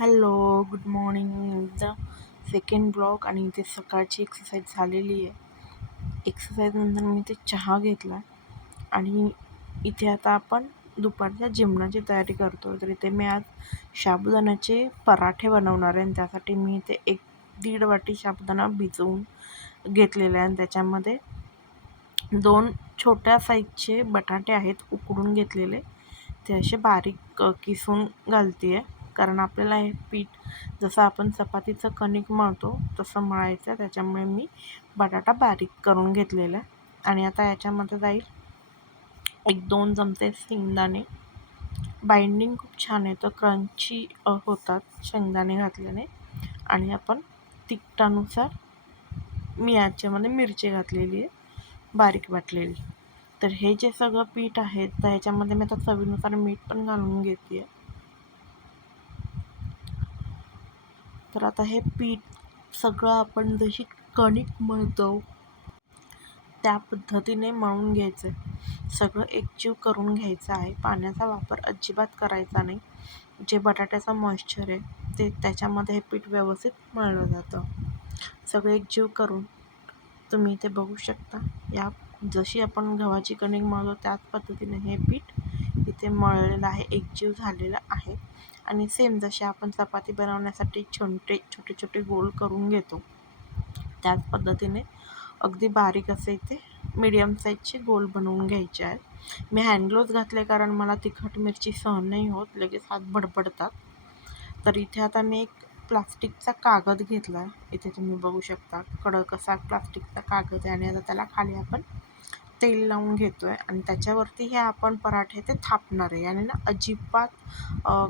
Hello good morning. The second blog आणि इथे सकाळची एक्सरसाइज झालेली आहे. एक्सरसाइजनंतर मी इथे चहा घेतला आणि इथे आता आपण दुपारच्या जेवणाची तयारी करतो तर इथे मी आज साबुदाण्याचे पराठे बनवणार आहे आणि त्यासाठी मी इथे एक दीड वाटी साबुदाणा भिजवून घेतलेला आहे आणि त्याच्यामध्ये दोन छोट्या साईजचे बटाटे आहेत उकडून घेतलेले. ते असे बारीक किसून घालते आहे कारण आपल्याला हे पीठ जसं आपण चपातीचं कणिक मळतो तसं मळायचं. त्याच्यामुळे मी बटाटा बारीक करून घेतलेला आहे. आणि आता याच्यामध्ये जाईल एक दोन चमचे शेंगदाणे. बाइंडिंग खूप छान येतं क्रंची होतात शेंगदाणे घातल्याने. आणि आपण तिखटानुसार मी याच्यामध्ये मिरची घातलेली आहे. बारीक वाटलेली. तर हे जे सगळं पीठ आहे तर ह्याच्यामध्ये मी आता चवीनुसार मीठ पण घालून घेते. आहे तर आता हे पीठ सगळं आपण जशी कणिक मळतो त्या पद्धतीने मळून घ्यायचं. आहे सगळं एकजीव करून घ्यायचं आहे. पाण्याचा वापर अजिबात करायचा नाही. जे बटाट्याचं मॉइश्चर आहे ते त्याच्यामध्ये हे पीठ व्यवस्थित मळलं जातं. सगळं एकजीव करून तुम्ही इथे बघू शकता. या जशी आपण गव्हाची कणिक मळतो त्याच पद्धतीने हे पीठ इथे मळलेला आहे एकजीव झालेला आहे. आणि सेम जसे आपण चपाती बनवण्यासाठी छोटे छोटे छोटे गोल करून घेतो त्याच पद्धतीने अगदी बारीक असे इथे मीडियम साईजचे गोल बनवून घ्यायचे आहेत. मी हँडग्लोव्ज घातले कारण मला तिखट मिरची सहन नाही होत लगेच हात बडबडतात तर इथे आता मी एक प्लास्टिकचा कागद घेतला आहे इथे तुम्ही बघू शकता कडक असा प्लास्टिकचा कागद आहे आणि आता त्याला खाली आपण तेल लावून घेतो आहे आणि त्याच्यावरती हे आपण पराठे ते थापणार आहे. आणि ना अजिबात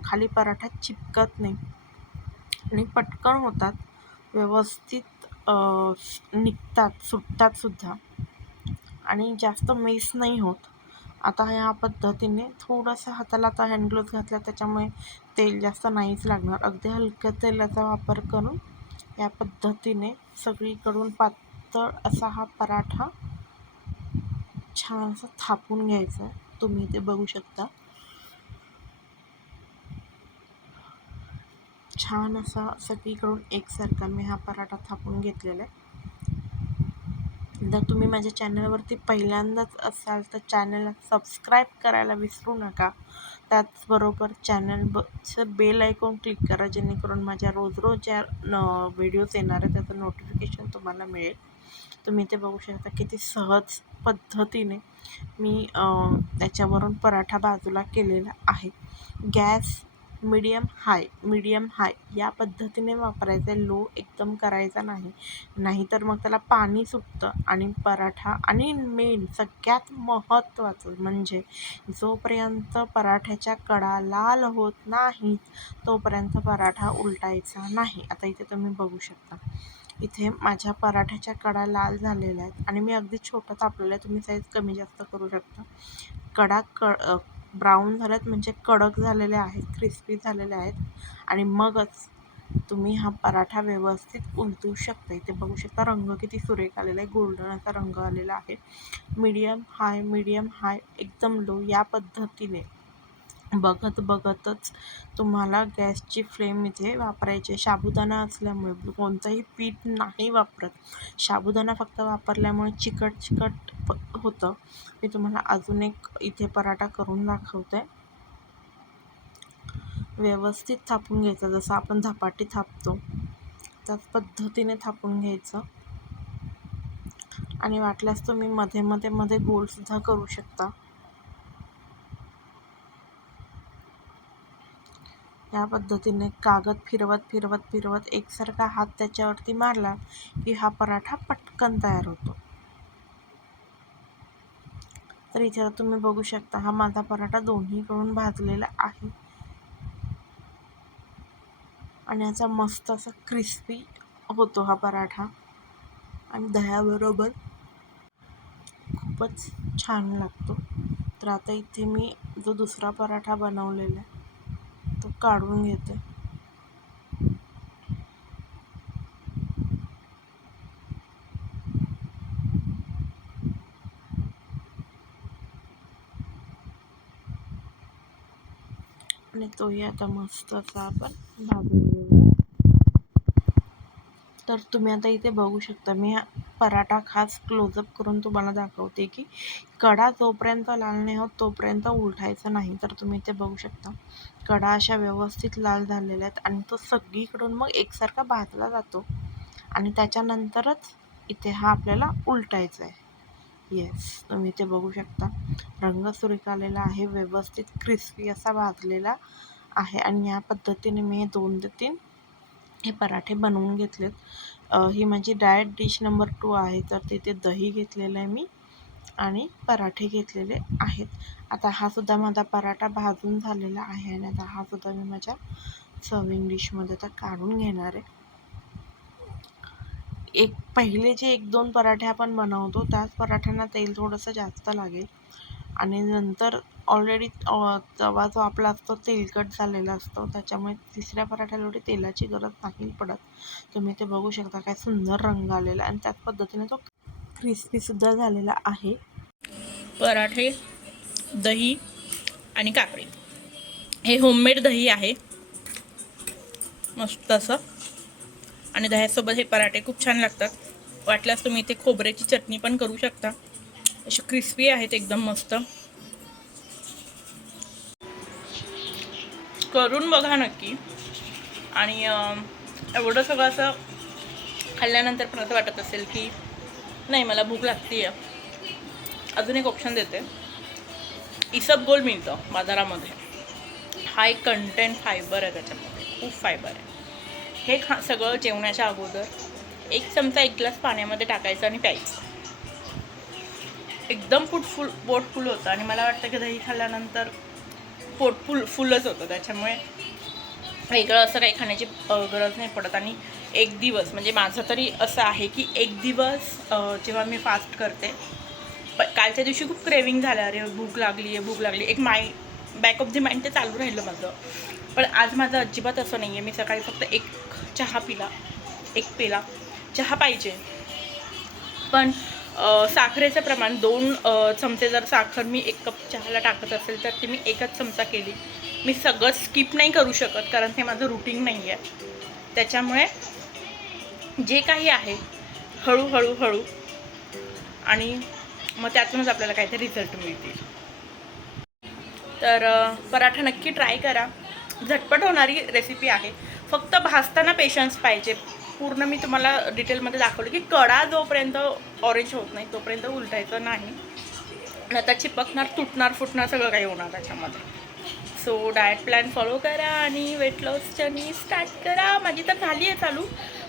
खाली पराठा चिपकत नाही. आणि पटकन होतात. व्यवस्थित निघतात सुटतात सुद्धा. आणि जास्त मेस नाही होत. आता ह्या पद्धतीने थोडंसं हाताला आता हँडग्लोव्ज घातला त्याच्यामुळे तेल जास्त नाहीच लागणार. अगदी हलक्या तेलाचा वापर करून या पद्धतीने सगळीकडून पातळ असा हा पराठा छान असं थापून घ्यायचं. आहे तुम्ही ते बघू शकता. छान असा सगळीकडून एकसारखा मी हा पराठा थापून घेतलेला आहे. जर तुम्ही माझ्या चॅनलवरती पहिल्यांदाच असाल तर चॅनलला सबस्क्राईब करायला विसरू नका. त्याचबरोबर चॅनल बचं बेल ऐकून क्लिक करा जेणेकरून माझ्या रोज रोज ज्या न व्हिडिओज येणार आहे त्याचं नोटिफिकेशन तुम्हाला मिळेल. तुम्ही ते बघू शकता किती सहज पद्धतीने मी त्याच्यावरून पराठा बाजूला केलेला आहे. Gas medium high medium high या पद्धतीने वापरायचा आहे लो एकदम करायचा नाही. नाहीतर मग त्याला पाणी सुटतं आणि पराठा आणि मेन सगळ्यात महत्त्वाचं म्हणजे जोपर्यंत पराठ्याच्या कडा लाल होत नाही तोपर्यंत पराठा उलटायचा नाही. आता इथे तुम्ही बघू शकता. इथे माझ्या पराठ्याच्या कडा लाल झालेल्या आहेत. आणि मी अगदी छोटं तापलेलं आहे तुम्ही साईज कमी जास्त करू शकता. कडा क ब्राऊन झाल्यात म्हणजे कडक झालेले आहेत क्रिस्पी झालेले आहेत. आणि मगच तुम्ही हा पराठा व्यवस्थित उलटू शकता इथे बघू शकता रंग किती सुरेख आलेला आहे. गोल्डन असा रंग आलेला आहे. मीडियम हाय मीडियम हाय एकदम लो या पद्धतीने. बघत बघतच तुम्हाला गॅसची फ्लेम इथे वापरायची आहे. साबुदाणा असल्यामुळे कोणतंही पीठ नाही वापरत. साबुदाणा फक्त वापरल्यामुळे चिकट चिकट प होतं. मी तुम्हाला अजून एक इथे पराठा करून दाखवते. व्यवस्थित थापून घ्यायचं जसं आपण धपाटी थापतो. त्याच पद्धतीने थापून घ्यायचं. आणि वाटल्यास तुम्ही मध्ये मध्ये मध्ये गोलसुद्धा करू शकता. या पद्धतीने कागद फिरवत फिरवत फिरवत एकसारखा हात त्याच्यावरती मारला की हा पराठा पटकन तयार होतो. तर इथे तुम्ही बघू शकता हा माझा पराठा दोन्हीकडून भाजलेला आहे. आणि याचा मस्त असा क्रिस्पी होतो हा पराठा. आणि दह्याबरोबर खूपच छान लागतो. तर आता इथे मी जो दुसरा पराठा बनवलेला आहे तो काढून घेते आणि तोही आता मस्त असा आपण भाजून घेऊया. तर तुम्ही आता इथे बघू शकता मी पराठा खास क्लोजअप करून तुम्हाला दाखवते की कडा जोपर्यंत लाल नाही होत तोपर्यंत उलटायचं नाही. तर तुम्ही इथे बघू शकता. कडा अशा व्यवस्थित लाल झालेल्या आहेत आणि तो सगळीकडून मग एकसारखा भाजला जातो. आणि त्याच्यानंतरच इथे हा आपल्याला उलटायचा आहे. येस तुम्ही ते बघू शकता. रंग सुरेख आहे व्यवस्थित क्रिस्पी असा भाजलेला आहे. आणि या पद्धतीने मी हे दोन ते तीन हे पराठे बनवून घेतलेत. ही माझी डायट डिश नंबर टू आहे. तर तिथे दही घेतलेलं आहे मी आणि पराठे घेतलेले आहेत. आता हा सुद्धा माझा पराठा भाजून झालेला आहे आणि आता हा सुद्धा मी माझ्या सर्विंग डिशमध्ये आता काढून घेणार आहे. एक पहिले जे एक दोन पराठे आपण बनवतो त्याच पराठ्यांना तेल थोडंसं जास्त लागेल आणि नंतर ऑलरेडी तवा जो आपला असतो तेलकट झालेला असतो. त्याच्यामुळे तिसऱ्या पराठ्याला एवढी तेलाची गरज नाही पडत. तुम्ही ते बघू शकता काय सुंदर रंग आलेला आणि त्याच पद्धतीने तो क्रिस्पीसुद्धा झालेला आहे. पराठे दही आणि काकडी. हे होममेड दही आहे. मस्त असं. आणि दह्यासोबत हे पराठे खूप छान लागतात. वाटल्यास तुम्ही इथे खोबऱ्याची चटणी पण करू शकता. असे क्रिस्पी आहेत एकदम मस्त. करून बघा नक्की. आणि एवढं सगळं असं खाल्ल्यानंतर पण असं वाटत असेल की नाही मला भूक लागते अजून एक ऑप्शन देते. इसबगोल मिळतं बाजारामध्ये. हा एक कंटेंट फायबर आहे त्याच्यामध्ये. खूप फायबर आहे. हे खा सगळं जेवणाच्या अगोदर एक चमचा एक ग्लास पाण्यामध्ये टाकायचं आणि प्यायचं. एकदम पोट फुल फुल होतं. आणि मला वाटतं की दही खाल्ल्यानंतर पोट फुल फुलच होतं. त्याच्यामुळे वेगळं असं काही खाण्याची गरज नाही पडत. आणि एक दिवस म्हणजे माझं तरी असं आहे की एक दिवस जेव्हा मी फास्ट करते प कालच्या दिवशी खूप क्रेविंग झालं. अरे भूक लागली आहे भूक लागली एक my back of the mind ते चालू राहिलं माझं. पण आज माझं अजिबात असं नाही आहे मी सकाळी फक्त एक चहा पिला एक पेला. चहा पाहिजे. पण साखरेचं प्रमाण दोन चमचे जर साखर मी एक कप चहाला टाकत असेल तर ती मी एकच चमचा केली. मी सगळं स्किप नाही करू शकत कारण हे माझं रुटीन नाही आहे त्याच्यामुळे जे काही आहे हळूहळू हळू आणि मग त्यातूनच आपल्याला काहीतरी रिझल्ट मिळतील. तर पराठा नक्की ट्राय करा. झटपट होणारी रेसिपी आहे. फक्त भाजताना पेशन्स पाहिजे. पूर्ण मी तुम्हाला डिटेलमध्ये दाखवलं की कडा जोपर्यंत ऑरेंज होत नाही तोपर्यंत उलटायचं नाही. आता चिपकणार तुटणार फुटणार सगळं काही होणार त्याच्यामध्ये. सो डाएट प्लॅन फॉलो करा आणि वेट लॉस स्टार्ट करा. माझी तर झाली आहे चालू.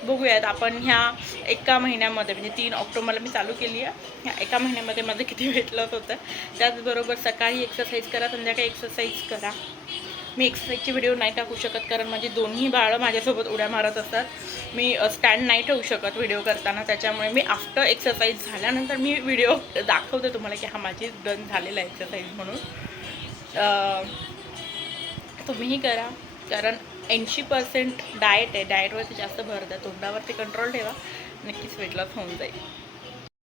बघूयात आपण ह्या एका महिन्यामध्ये म्हणजे तीन ऑक्टोबरला मी चालू केली आहे. ह्या एका महिन्यामध्ये माझं किती वेट लॉस होतं. त्याचबरोबर सकाळी एक्सरसाइज करा संध्याकाळी एक्सरसाइज करा. मी एक्सरसाइजची व्हिडिओ नाही टाकू शकत कारण माझी दोन्ही बाळं माझ्यासोबत उड्या मारत असतात. मी स्टँड नाही ठेवू शकत व्हिडिओ करताना त्याच्यामुळे मी आफ्टर एक्सरसाइज झाल्यानंतर मी व्हिडिओ दाखवते तुम्हाला की हा माझी डन झालेला एक्सरसाइज म्हणून. तुम्हीही करा कारण ऐंशी पर्सेंट डाएट आहे. डाएटवरती जास्त भर द्या तोंडावरती कंट्रोल ठेवा नक्कीच वेट लॉस होऊन जाईल.